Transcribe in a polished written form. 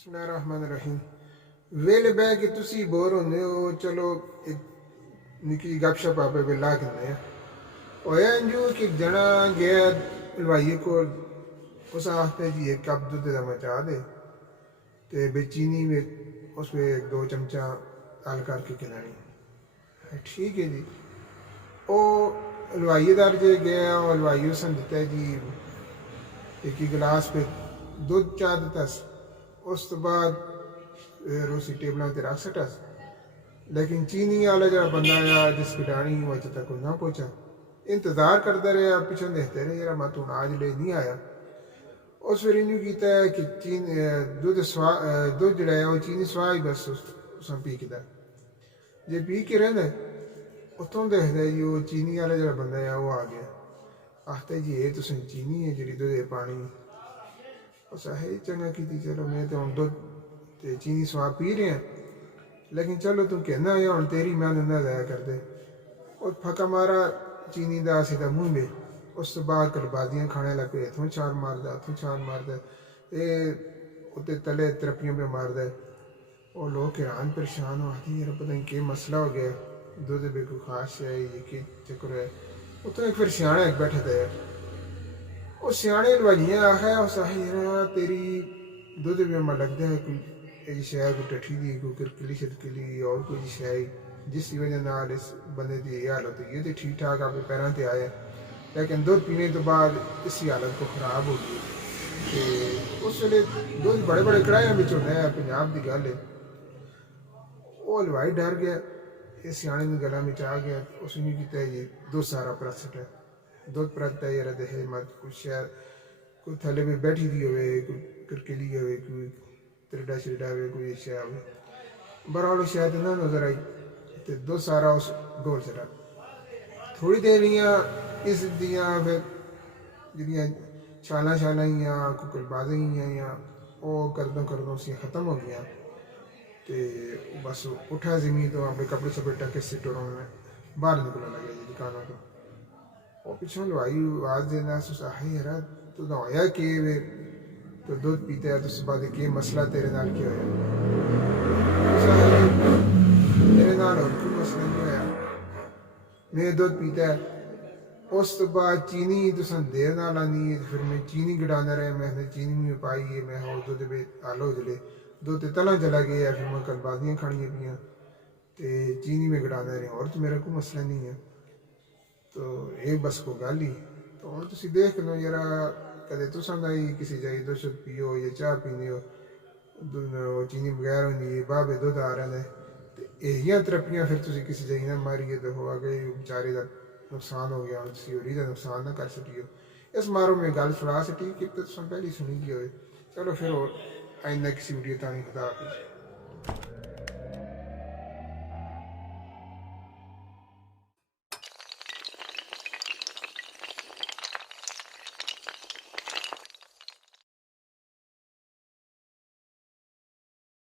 बिस्मिल्लाहिर्रहमानिर्रहीम। वेले बह के तुसी बोर होंदे हो, चलो एक निकी गपशप आपे बिला करने होया इंजू कि जना गया हलवाई को उस आखते जी एक कप दूध का मचा दे ते बेचीनी में उस पर एक दो चमचा तल करके खिलानी है। ठीक है जी। वो हलवाईदार जे गया और हलवाई उसने दिता है जी एक ही गिलास पे दूध चाह दिता। उस तो बाद फिर उसी टेबलों पर रख सटस, लेकिन चीनी वाला जो बंदा आया जिसकी डाणी वो अज तक ना पहुंचा। इंतजार करता रहा, पिछों देखते रहे यार मत हूँ आज ले नहीं आया। उस फिर इंजू किया है कि दुध जड़ा है वो चीनी सुहा ही बस उस पी किता जे पी के रहना उतों देखता जी वो चीनी वाला जो बंदा है वो आ गया। आखता जी ये तुम चीनी है जी दुध पानी उस है चंगा की चलो मैं तो हम दुध ते चीनी सुहा पी रहे हैं, लेकिन चलो तू कहना है हम तेरी मेहनत ना ज़ाया कर दे। और फका मारा चीनी का असी तो मूँह में। उस तो बाद कलबादियाँ खाने लग पे इतों छाल मारदा उतों छाल मारदा ये उत्ते तले तरपियों पे मारदा। और लोग हैरान परेशान हो आती यार पता नहीं क्या मसला हो गया, दुध भी कोई खास है ये कि चक्कर है। उतों एक फिर सियाना एक बैठा था यार, वो सियाने हलवाइयाँ आखा उस यार तेरी दुध भी मैं लगता है कोई शह कोई टठी दी कोई किरकिली शिरकिली और कोई शह जिसकी वजह नाल इस बंदे की यह हालत हुई है। तो ठीक ठाक अपने पैरों पर आया, लेकिन दुध पीने तो बाद इसी हालत को खराब हो गई। तो उस वे दुध बड़े बड़े कड़ाहियां में होना है, पंजाब की गल है। वो हलवाई डर गया, इस सियाने की गला में आ गया। उसने किया जी दुध सारा प्रसट है, दुध परतता है यार देखे मत कुछ शहर कोई थले में बैठी दी हो कोई किरकिली हो कोई त्रिडा शिरडा हो कोई शह हो बरहाल शायद ना नजर आई। तो दुध सारा उस गोल चढ़ा। थोड़ी देर इस दियाँ फिर जियाँ छालां छालां ही कोई कलबाज़ें ही या वो करदों करदों सी खत्म हो गया। तो बस उठा जमीन तो अपने कपड़े शपड़े टके से टुरों में बाहर निकलने लगे जी दुकानों को। और पिछों हलवाई आवाज़ देना है यार तू नहाया कि वे तो दूध पीता है तो उस बाद के मसला तेरे नाल क्या होया। मेरे नाल और कोई मसला नहीं होया, मैं दूध पीता है। उस तो बाद चीनी तुम देर नाल आनी है, फिर मैं चीनी गिड़ाना रहा, मैं चीनी में पाई है मैं हो दुध में आलो जले दुध तला चला गया। फिर मैं कलबाजियाँ खानियाँ पियाँ तो चीनी में गिड़ाना रहे और तो मेरा कोई मसला नहीं है। तो ये बस को गल ही तो हम तुम देख लो यार कदे तुसा ही किसी जाई दुध पियो या चाह पीने हो चीनी बगैर होंगी बाबे दुध आ रहा है। तो यही तरपियाँ फिर तुम किसी जाई ना मारिए तो हो गए बेचारे का नुकसान हो गया तुम होरी का नुकसान ना कर सकियो। इस मारो में गल सुना सकी कि तुम पहली सुनी गई हो। चलो फिर और आइंदा किसी वीडियो तानी खुदा हाफिज़।